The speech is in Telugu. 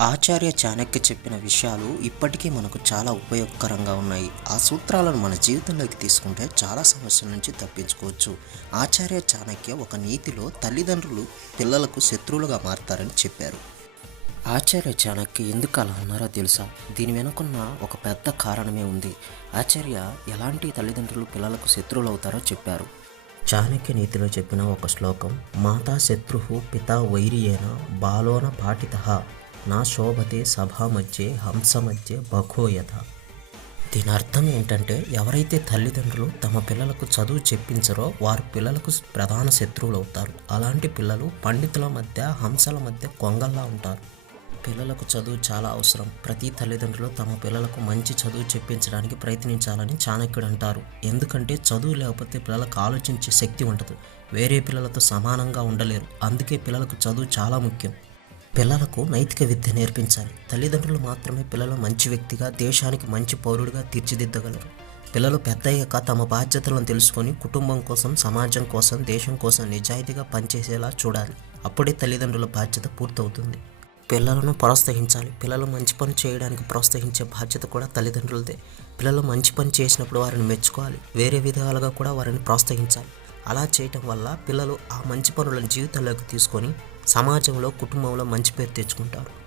ఆచార్య చాణక్య చెప్పిన విషయాలు ఇప్పటికీ మనకు చాలా ఉపయోగకరంగా ఉన్నాయి. ఆ సూత్రాలను మన జీవితంలోకి తీసుకుంటే చాలా సమస్యల నుంచి తప్పించుకోవచ్చు. ఆచార్య చాణక్య ఒక నీతిలో తల్లిదండ్రులు పిల్లలకు శత్రువులుగా మారతారని చెప్పారు. ఆచార్య చాణక్య ఎందుకు అలా అన్నారో తెలుసా? దీని వెనుకున్న ఒక పెద్ద కారణమే ఉంది. ఆచార్య ఎలాంటి తల్లిదండ్రులు పిల్లలకు శత్రువులు అవుతారో చెప్పారు. చాణక్య నీతిలో చెప్పిన ఒక శ్లోకం, మాతా శత్రు పితా వైరియేన బాలోన పాఠితః నా శోభతే సభా మధ్యే హంస మధ్య బఘోయత. దీని అర్థం ఏంటంటే, ఎవరైతే తల్లిదండ్రులు తమ పిల్లలకు చదువు చెప్పించరో వారు పిల్లలకు ప్రధాన శత్రువులు అవుతారు. అలాంటి పిల్లలు పండితుల మధ్య హంసల మధ్య కొంగల్లా ఉంటారు. పిల్లలకు చదువు చాలా అవసరం. ప్రతి తల్లిదండ్రులు తమ పిల్లలకు మంచి చదువు చెప్పించడానికి ప్రయత్నించాలని చాణక్యుడు అంటారు. ఎందుకంటే చదువు లేకపోతే పిల్లలకు ఆలోచించే శక్తి ఉండదు. వేరే పిల్లలతో సమానంగా ఉండలేరు. అందుకే పిల్లలకు చదువు చాలా ముఖ్యం. పిల్లలకు నైతిక విద్య నేర్పించాలి. తల్లిదండ్రులు మాత్రమే పిల్లలు మంచి వ్యక్తిగా, దేశానికి మంచి పౌరుడిగా తీర్చిదిద్దగలరు. పిల్లలు పెద్దయ్యాక తమ బాధ్యతలను తెలుసుకొని కుటుంబం కోసం, సమాజం కోసం, దేశం కోసం నిజాయితీగా పనిచేసేలా చూడాలి. అప్పుడే తల్లిదండ్రుల బాధ్యత పూర్తవుతుంది. పిల్లలను ప్రోత్సహించాలి. పిల్లలు మంచి పని చేయడానికి ప్రోత్సహించే బాధ్యత కూడా తల్లిదండ్రులదే. పిల్లలు మంచి పని చేసినప్పుడు వారిని మెచ్చుకోవాలి. వేరే విధాలుగా కూడా వారిని ప్రోత్సహించాలి. అలా చేయటం వల్ల పిల్లలు ఆ మంచి పనులను జీవితంలోకి తీసుకొని సమాజంలో, కుటుంబంలో మంచి పేరు తెచ్చుకుంటారు.